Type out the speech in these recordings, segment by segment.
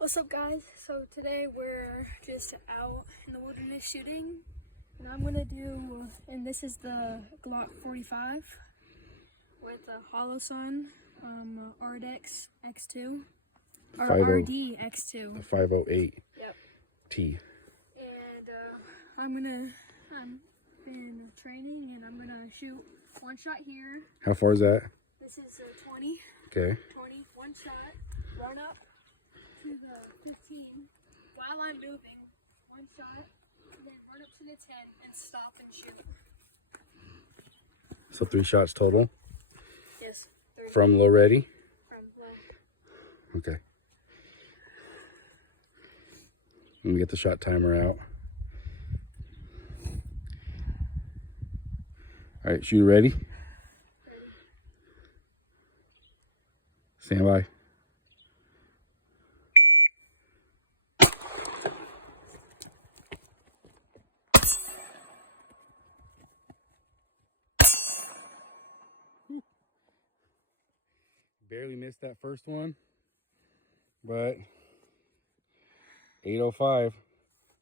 What's up, guys? So today we're just out in the wilderness shooting, and I'm gonna do, and this is the Glock 45 with a hollow sun, RDX X2 or RD X2. A 508. Yep. T. And I'm been training, and I'm gonna shoot one shot here. How far is that? This is 20. Okay. 20. One shot. Run up to the 15 while I'm moving, one shot, and then run up to the 10 and stop and shoot. So 3 shots total? Yes. 30. From low ready? From low. Okay. Let me get the shot timer out. All right, shoot ready? Ready. Stand by. Barely missed that first one, but 805,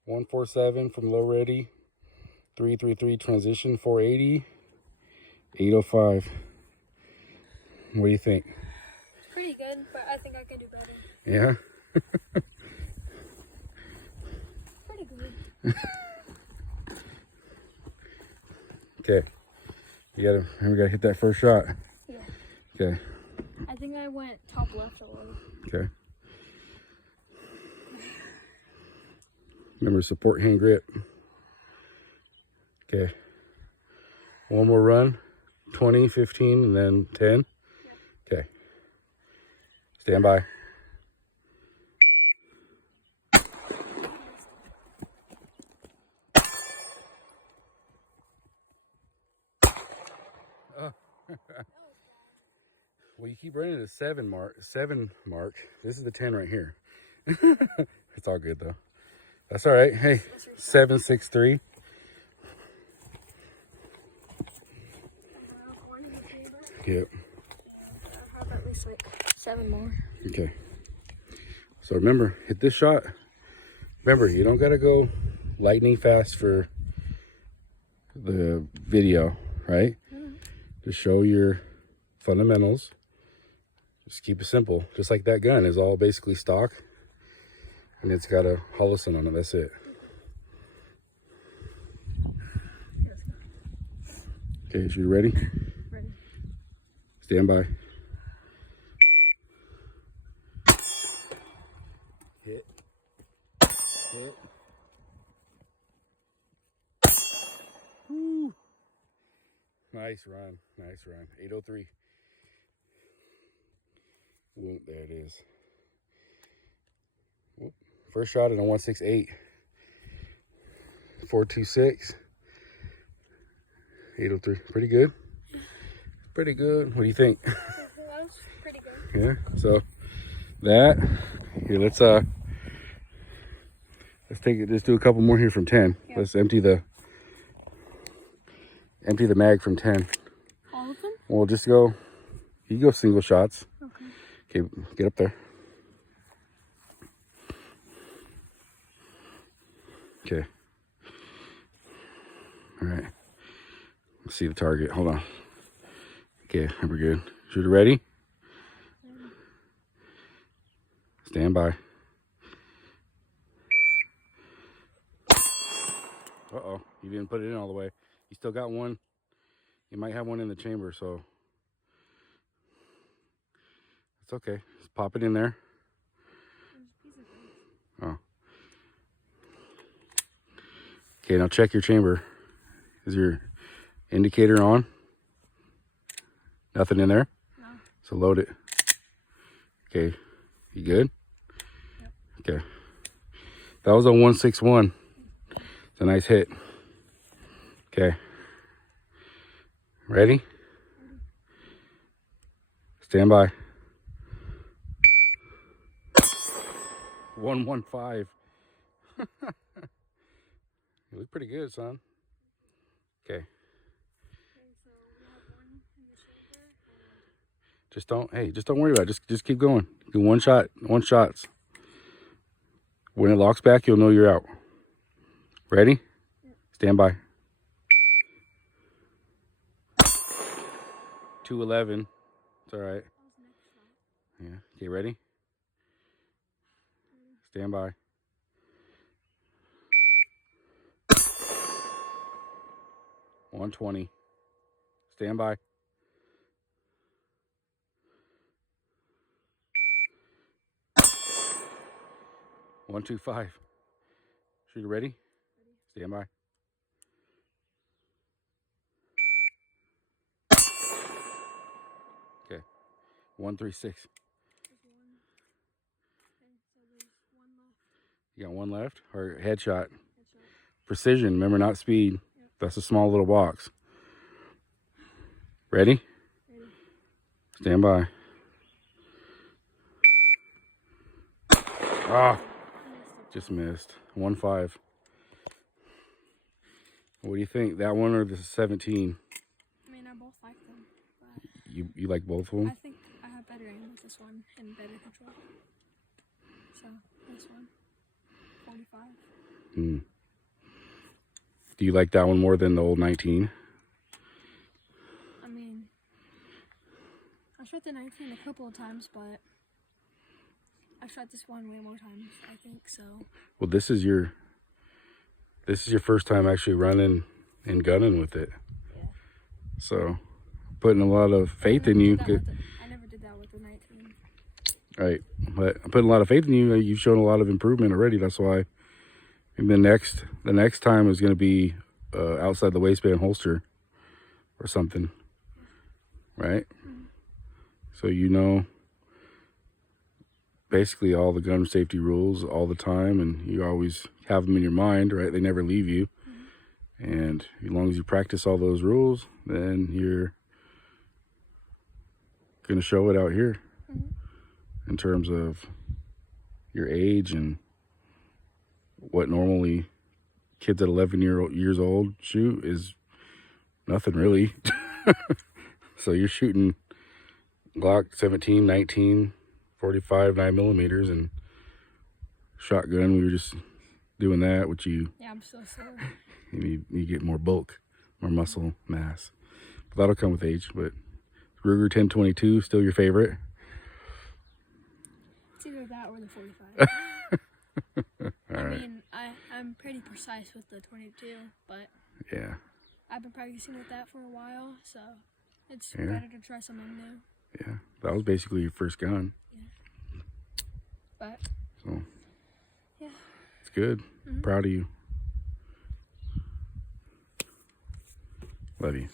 147 from low ready, 333 transition, 480, 805. What do you think? It's pretty good, but I think I can do better. Yeah? Pretty good. Okay. We gotta hit that first shot. Yeah. Okay. I think I went top left a little. Okay. Remember, support hand grip. Okay. One more run. 20, 15, and then 10. Okay. Stand by. Oh. Well, you keep running the 7 mark. This is the 10 right here. It's all good though. That's all right. Hey, 763. Yep. I have at least like 7 more. Okay. So remember, hit this shot. Remember, you don't gotta go lightning fast for the video, right? To show your fundamentals. Just keep it simple. Just like that gun is all basically stock. And it's got a hollow sun on it. That's it. Okay, so you ready? Ready. Stand by. Hit. Hit. Woo. Nice run. Nice run. 803. Whoop, there it is. Whoop. First shot at a 168. 426. 803. Pretty good. Pretty good. What do you think? That was pretty good. Yeah. So that here, let's take it. Let's do a couple more here from 10. Yeah. Let's empty the mag from 10. All of them? We'll just go. You can go single shots. Okay. Okay, get up there. Okay. All right. Let's see the target. Hold on. Okay, we're good. Shooter ready? Stand by. Uh-oh, you didn't put it in all the way. You still got one. You might have one in the chamber, so it's okay. Just pop it in there. Oh. Okay, now check your chamber. Is your indicator on? Nothing in there? No. So load it. Okay, you good? Yep. Okay. That was a 161. It's a nice hit. Okay. Ready? Stand by. 115. You look pretty good, son. Okay. So we have one in the chamber. Just don't worry about it. Just keep going. Do one shots. When it locks back, you'll know you're out. Ready? Stand by. 211. It's all right. Yeah. Okay, ready? Stand by. 120. Stand by. 125. Shooter ready? Stand by. Okay. 136. You got one left? Or headshot? Precision, remember, not speed. Yep. That's a small little box. Ready? Stand by. Ah, just missed. 1.5. What do you think? That one or the 17? I mean, I both like them, but You like both of them? I think I have better aim with this one and better control. So, this one, 45. Hmm. Do you like that one more than the old 19? I mean, I shot the 19 a couple of times, but I shot this one way more times, I think, so. Well, this is your first time actually running and gunning with it. Yeah. So, putting a lot of faith in you. I never did that with the 19. Right. But I'm putting a lot of faith in you. You've shown a lot of improvement already. That's why. And the next time is going to be outside the waistband holster or something. Right? Mm-hmm. So you know basically all the gun safety rules all the time, and you always have them in your mind, right? They never leave you. Mm-hmm. And as long as you practice all those rules, then you're going to show it out here. Mm-hmm. In terms of your age and what normally kids at 11 years old shoot is nothing really. So you're shooting Glock 17, 19, 45, 9mm, and shotgun. We were just doing that, which you... Yeah, I'm so sorry. You get more bulk, more muscle mass. But that'll come with age. But Ruger 1022, still your favorite? It's either that or the 45. I mean, I'm pretty precise with the 22, but yeah, I've been practicing with that for a while, so it's better to try something new. Yeah, that was basically your first gun. Yeah. But so yeah, it's good. Proud of you. Love you.